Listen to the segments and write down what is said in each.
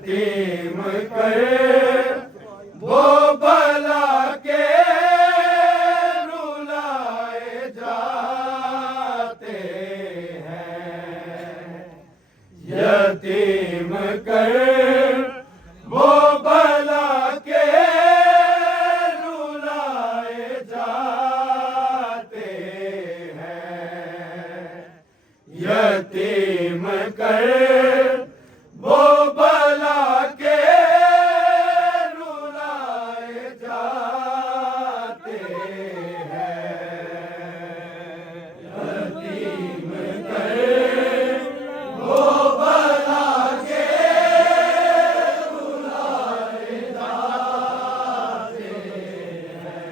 यतीम करे वो भला के रुलाए जाते हैं। यतीम करे वो भला के रुलाए जाते हैं। यतीम करे वो भला के रुलाए जाते हैं। यतीम करे वो भला के रुलाए जाते हैं।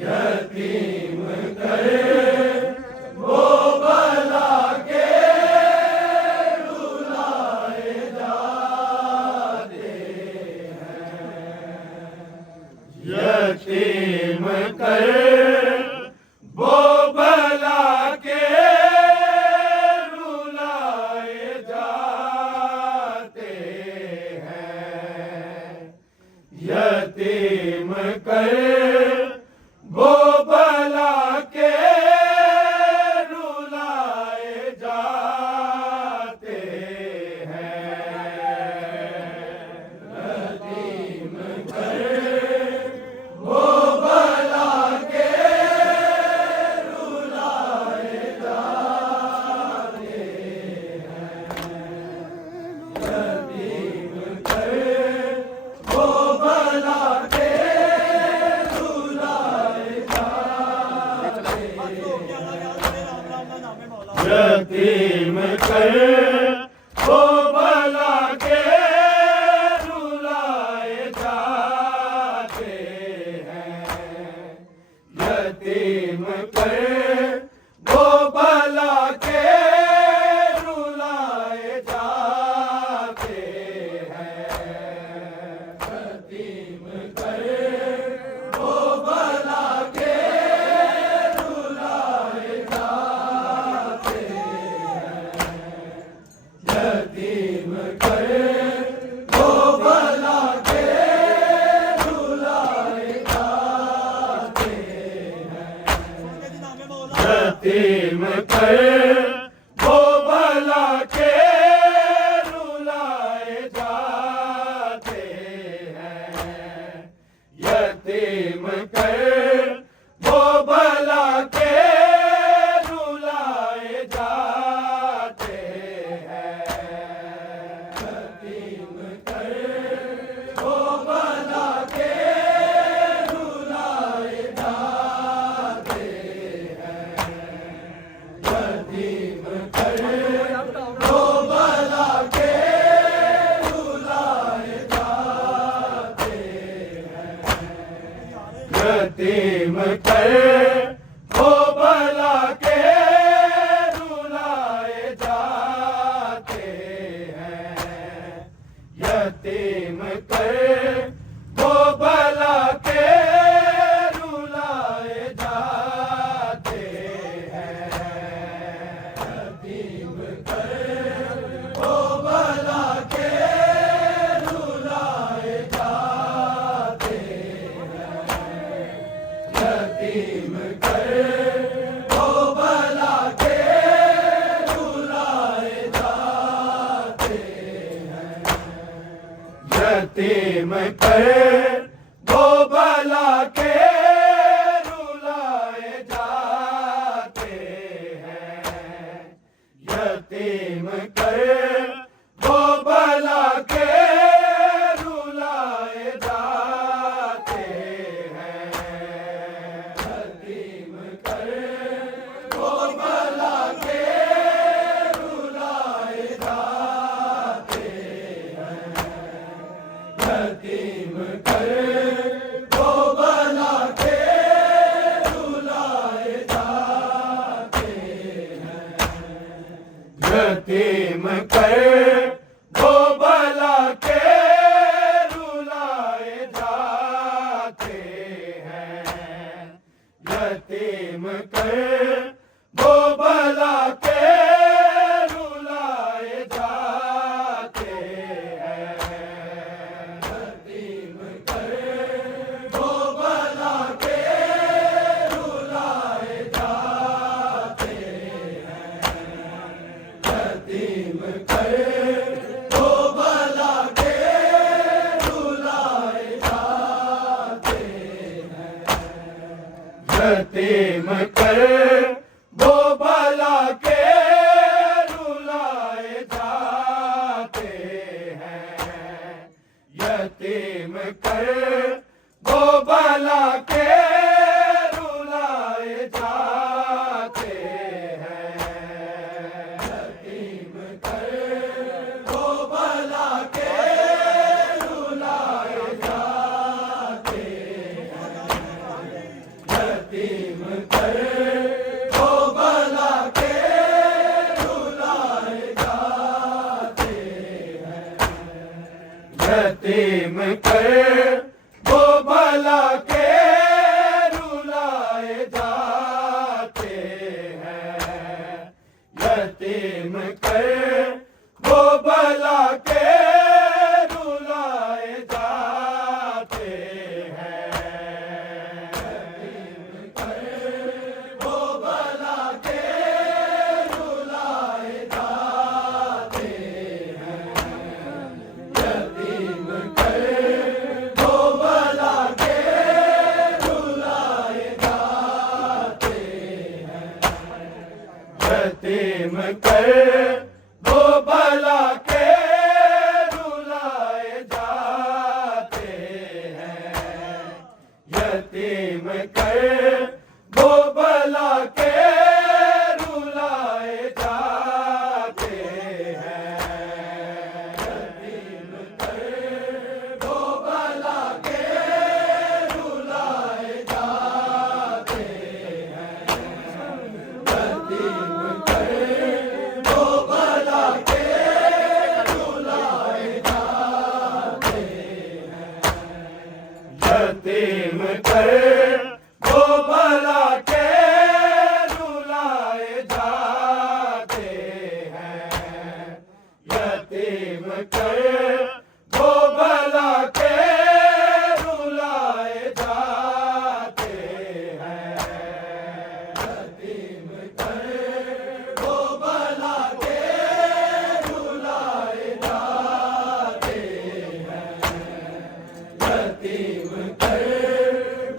यतीम करे वो भला के यतीम करे वो भला के रुलाए जाते हैं। यतीम करे वो भला के रुलाए जाते हैं। यतीम करे वो भला के रुलाए जाते हैं। यतीम करे वो भला के रुलाए जाते हैं। यतीम करे वो भला के रुलाए जाते हैं। यतीम करे वो भला के रुलाए जाते हैं। यतीम करे वो भला के रुलाए जाते हैं। यतीम करे वो भला के रुलाए जाते हैं। यतीम करे वो भला के रुलाए जाते हैं। यतीम करे वो भला के रुलाए जाते हैं। यतीम करे वो भला के रुलाए जाते हैं। यतीम करे वो भला के रुलाए जाते हैं। यतीम करे वो भला के रुलाए जाते हैं। यतीम करे वो भला के रुलाए जाते हैं। यतीम करे वो भला के रुलाए जाते हैं। यतीम करे वो भला के रुलाए जाते हैं। यतीम करे वो भला के रुलाए जाते हैं। यतीम करे वो भला के रुलाए जाते हैं। यतीम करे वो भला के रुलाए जाते हैं। यतीम करे कर वो भला के रुलाए जाते हैं। यतीम कर वो भला के रुलाए जाते हैं। यतीम कर वो भला के रुलाए जाते हैं। यतीम कर वो भला के रुलाए जाते हैं। यतीम कर वो भला के रुलाए जाते हैं। यतीम कर वो भला के रुलाए जाते हैं। यतीम कर वो भला के रुलाए जाते हैं। यतीम कर वो भला के रुलाए जाते हैं। यतीम कर वो भला के रुलाए जाते हैं। यतीम कर वो भला के रुलाए जाते हैं। यतीम कर वो भला के रुलाए जाते हैं। यतीम कर वो भला के रुलाए जाते हैं। यतीम कर वो भला के रुलाए जाते हैं। यतीम कर वो भला के रुलाए जाते हैं। यतीम कर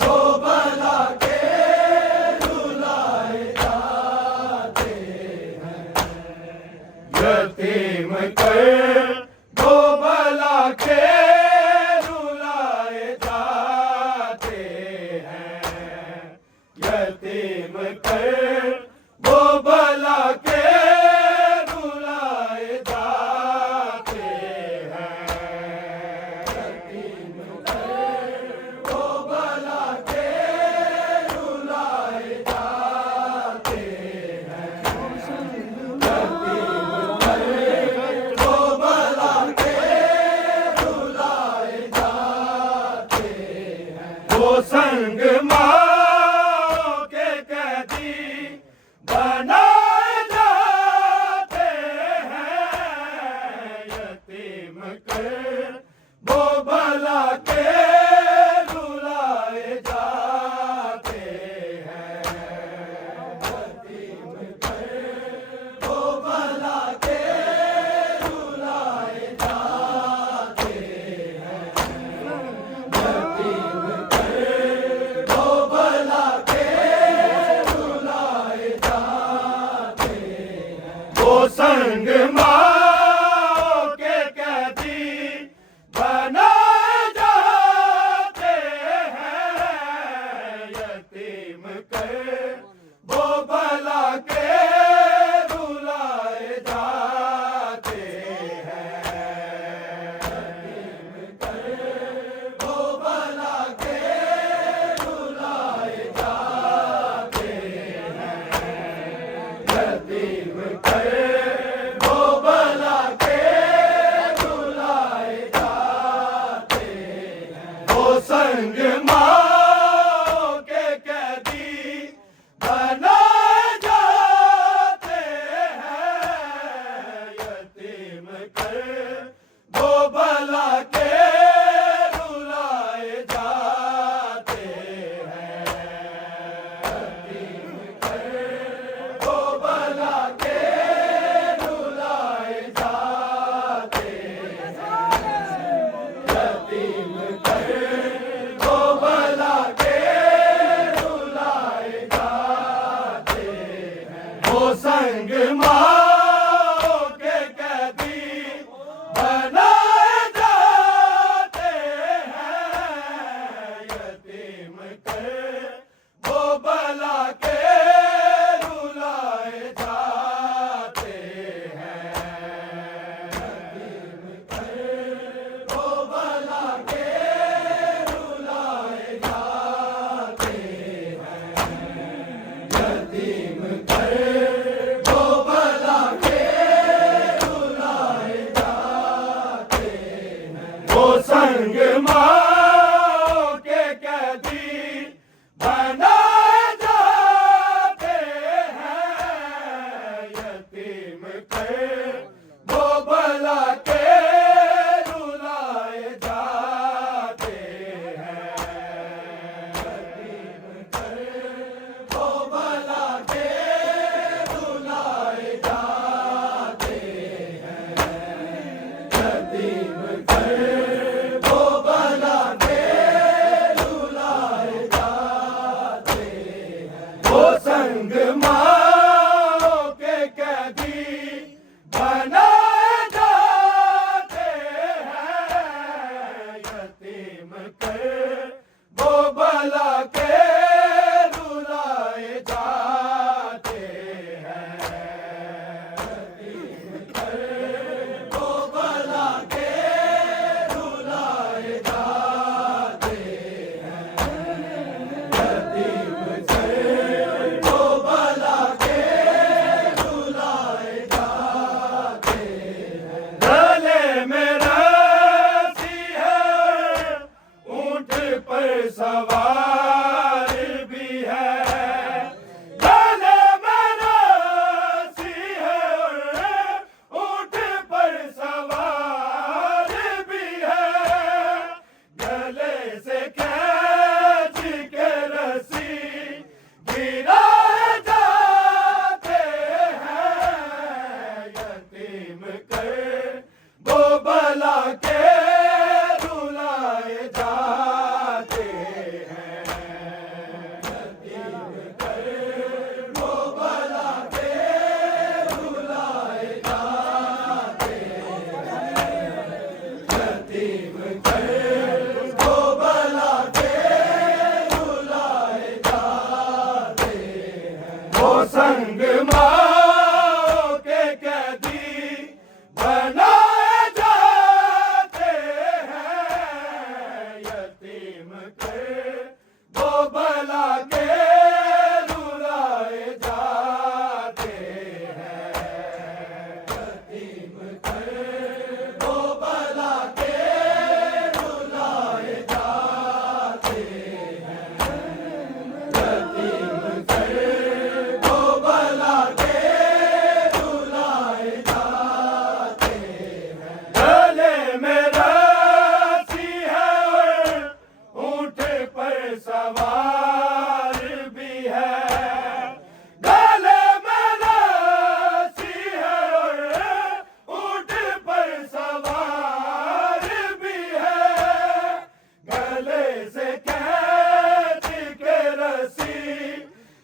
वो भला के रुलाए जाते हैं। यतीम कर वो भला के रुलाए जाते हैं। यतीम कर वो भला के रुलाए जाते हैं। यतीम कर वो भला के रुलाए जाते हैं। यतीम कर वो भला के रुलाए जाते हैं। वो संग माओ के कैदी बनाए जाते हैं। यतीम कर वो भला के रुलाए जाते हैं। यतीम कर वो भला के रुलाए जाते हैं। यतीम कर वो भला के रुलाए जाते हैं। वो संग माओ के कैदी बनाए जाते हैं। यतीम कर वो भला के रुलाए जाते हैं। यतीम कर वो भला के रुलाए जाते हैं। यतीम कर वो भला के रुलाए जाते हैं। वो संग माओ के कैदी बनाए जाते हैं। यतीम कर वो भला के रुलाए जाते हैं। यतीम कर वो भला के रुलाए जाते हैं। यतीम कर वो भला के रुलाए जाते हैं। वो संग माओ के कैदी बनाए जाते संग माओ के कैदी बनाए जाते हैं, यतीम के वो भला के रुलाए जाते हैं, यतीम के वो भला के रुलाए जाते हैं, यतीम के वो भला के रुलाए जाते हैं। वो संग माओ के कैदी बनाए जाते हैं, यतीम के वो भला के रुलाए जाते हैं, यतीम के वो भला के रुलाए जाते हैं, यतीम के वो भला के रुलाए जाते हैं। गले में रस्सी है, ऊंट पर सवार भी है, गले में रस्सी है, ऊंट पर सवार भी है, गले से खींच के रस्सी गिराए जाते हैं, यतीम के वो भला के रुलाए जाते हैं, यतीम के वो भला के रुलाए जाते हैं, यतीम के वो भला के रुलाए जाते हैं। वो संग माओ के कैदी बनाए जाते हैं, यतीम के वो भला के रुलाए जाते हैं, यतीम के वो भला के रुलाए जाते हैं, यतीम के वो भला के रुलाए जाते हैं। गले में रस्सी है, ऊंट पर सवार भी है, गले में रस्सी है, ऊंट पर सवार भी है, गले से खींच के रस्सी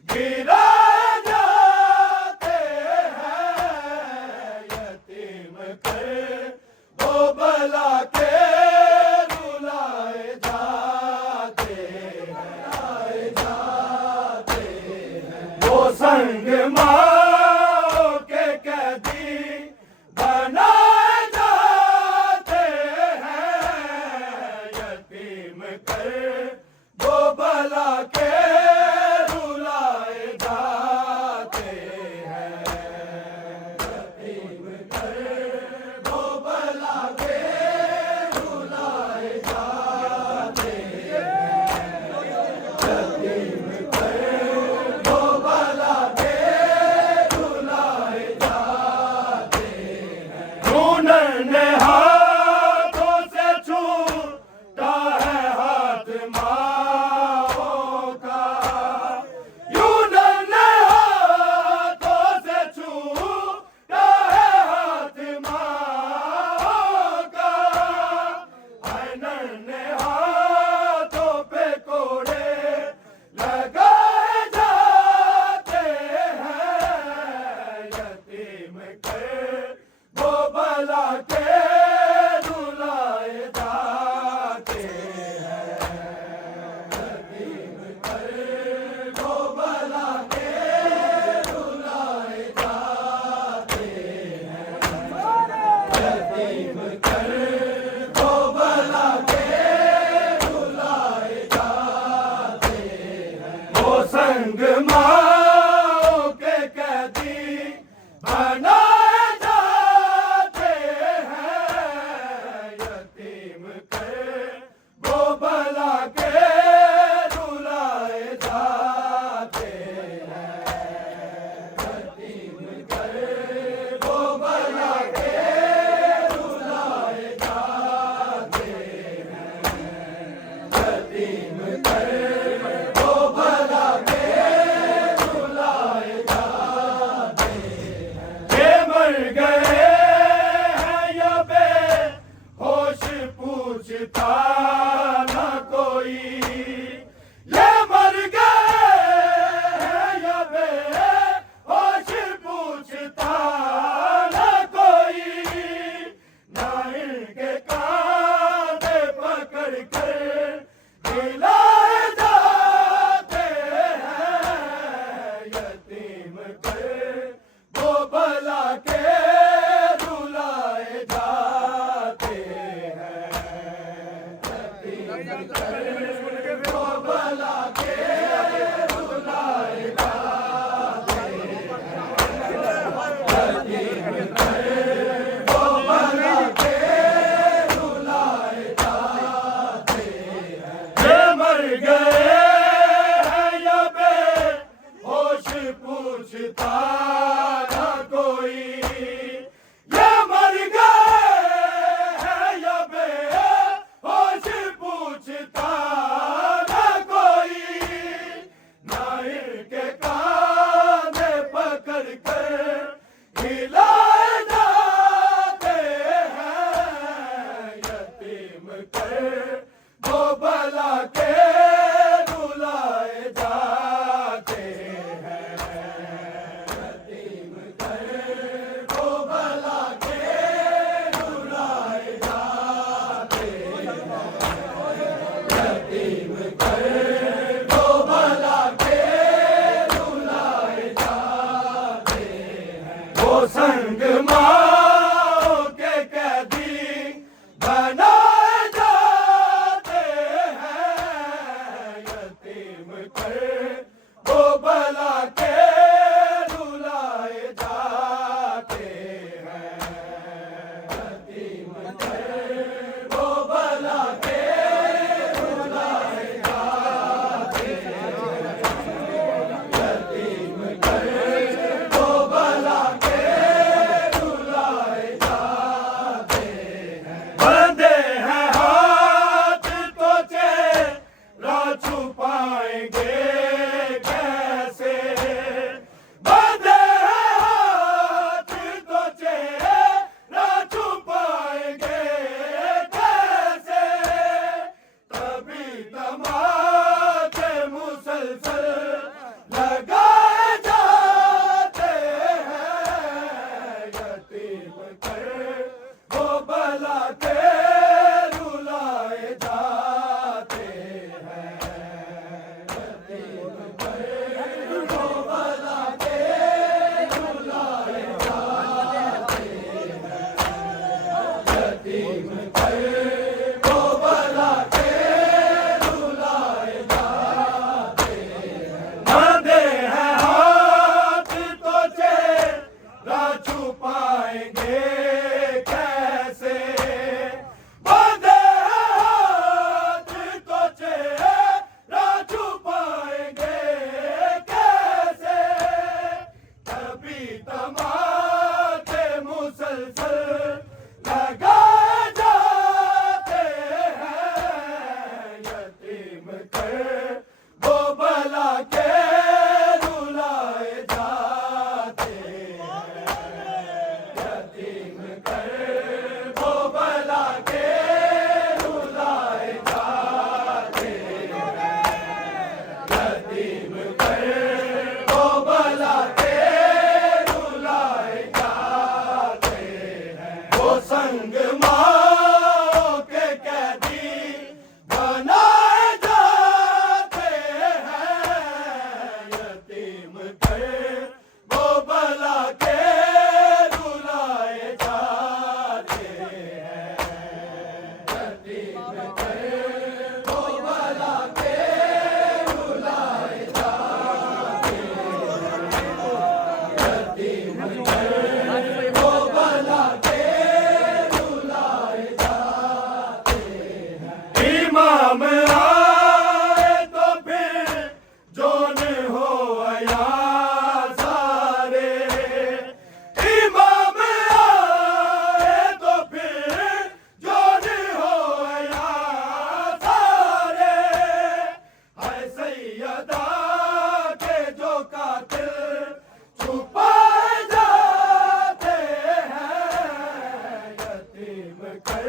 गिराए जाते हैं, यतीम के वो भला के रुलाए जाते हैं, जाते हैं। वो संग माओ के कैदी बनाए जाते हैं, यतीम के वो भला के रुलाए जाते हैं, यतीम के वो भला के वो भला के रुलाए जाते हैं, वो भला के रुलाए जाते हैं। ये मर गए हैं या बेहोश पूछता ना कोई, ये मर गए हैं या बेहोश पूछता ना कोई, ना इनके कांधे पकड़ कर हिलाए जाते हैं, यतीम कर वो भला के रुलाए जाते हैं, यतीम कर वो भला के रुलाए जाते हैं, यतीम कर वो भला के रुलाए जाते हैं। वो संग माओ के कैदी बनाए जाते हैं, यतीम कर वो भला के रुलाए जाते हैं, यतीम कर वो भला के रुलाए जाते हैं, यतीम कर वो भला के रुलाए जाते हैं। बंधे हैं हाथ तो चेहरा छुपाएंगे कैसे, बंधे हैं हाथ तो चेहरा छुपाएंगे कैसे, तभी तमाचे मुसलसल लगाए जाते हैं, यतीम कर वो भला के रुलाए जाते हैं, यतीम कर वो भला के रुलाए जाते हैं, यतीम कर वो भला के रुलाए जाते हैं। बंधे हैं हाथ तो चेहरा छुपाएंगे कैसे, बंधे हैं हाथ तो चेहरा छुपाएंगे कैसे, तभी तमाचे मुसलसल लगाए जाते हैं, यतीम कर वो भला के रुलाए जाते हैं, यतीम कर वो भला के रुलाए जाते हैं, यतीम कर वो भला के रुलाए जाते हैं। वो संग माओ के कैदी बनाए जाते हैं, यतीम कर वो भला के रुलाए जाते हैं, यतीम कर वो भला के रुलाए जाते हैं, यतीम कर वो भला के रुलाए जाते हैं। इमाम आए तो फिर जोन हो आया सारे, इमाम आए तो फिर जोन हो आया सारे, है सैयदा के जो कातिल छुपाए जाते हैं, यतीम कर